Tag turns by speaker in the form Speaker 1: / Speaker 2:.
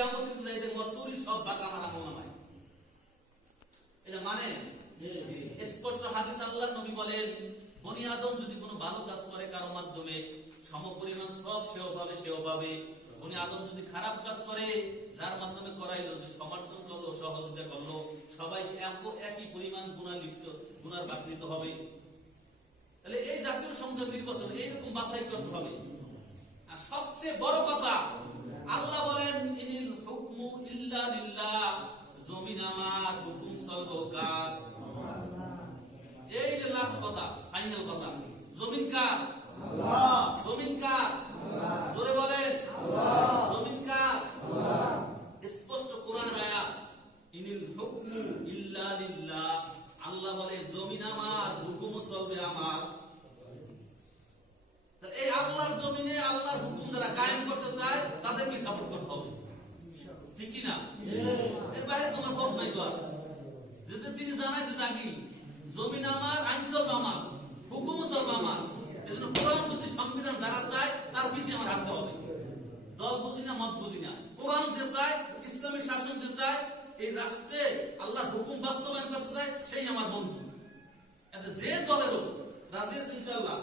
Speaker 1: কেমন যাইতে মোর চুরি সব বাঁকা মারা মোনামায় এটা মানে? স্পষ্ট হাদিস আল্লাহ নবী বলেন, বনি আদম যদি কোনো ভালো কাজ করে কারও মাধ্যমে, সমপরিমাণ সব সেও পাবে সেও পাবে। বনি আদম যদি খারাপ কাজ করে, যার মাধ্যমে করাইলো যে সমর্থন করল, সহযোগিতা করল, সবাই এক- একই পরিমাণ গুণা গুণার বাকৃত হবে। তাহলে এই জাতীয় সংসদ নির্বাচন এইরকম বাছাই করতে হবে। আর সবচেয়ে বড় কথা আল্লাহ বলেন ইনিল হুকমু ইল্লা জমিন আমার হুকুম চলবো কার? এই যে লাস্ট কথা ফাইনাল কথা। জমিন কার? জমিন কার? জোরে বলেন। জমিন কার? স্পষ্ট কোরআনের আয়াত ইনিল হুকমু ইল্লা লিল্লাহ। আল্লাহ বলে জমিন আমার হুকুম চলবে আমার। এই আল্লাহর জমিনে আল্লাহর হুকুম যারা কায়েম করতে চায় তাদেরকে সাপোর্ট করতে হবে। ঠিক কি না? এর বাইরে তোমার পথ নাই তো যেটা তিনি জানাই দিছে আগে, জমিন আমার, আইন চলবে আমার হুকুমও চলবে আমার। এজন্য কোরআন যদি সংবিধান যারা চায়, তার পিছিয়ে আমার হাঁটতে হবে। দল বুঝি না, মত বুঝি না। কোরআন যে চায়, ইসলামী শাসন যে চায়, এই রাষ্ট্রে আল্লাহর হুকুম বাস্তবায়ন করতে চায়, সেই আমার বন্ধু। এতে যে দলেরও রাজি আছে ইনশাআল্লাহ?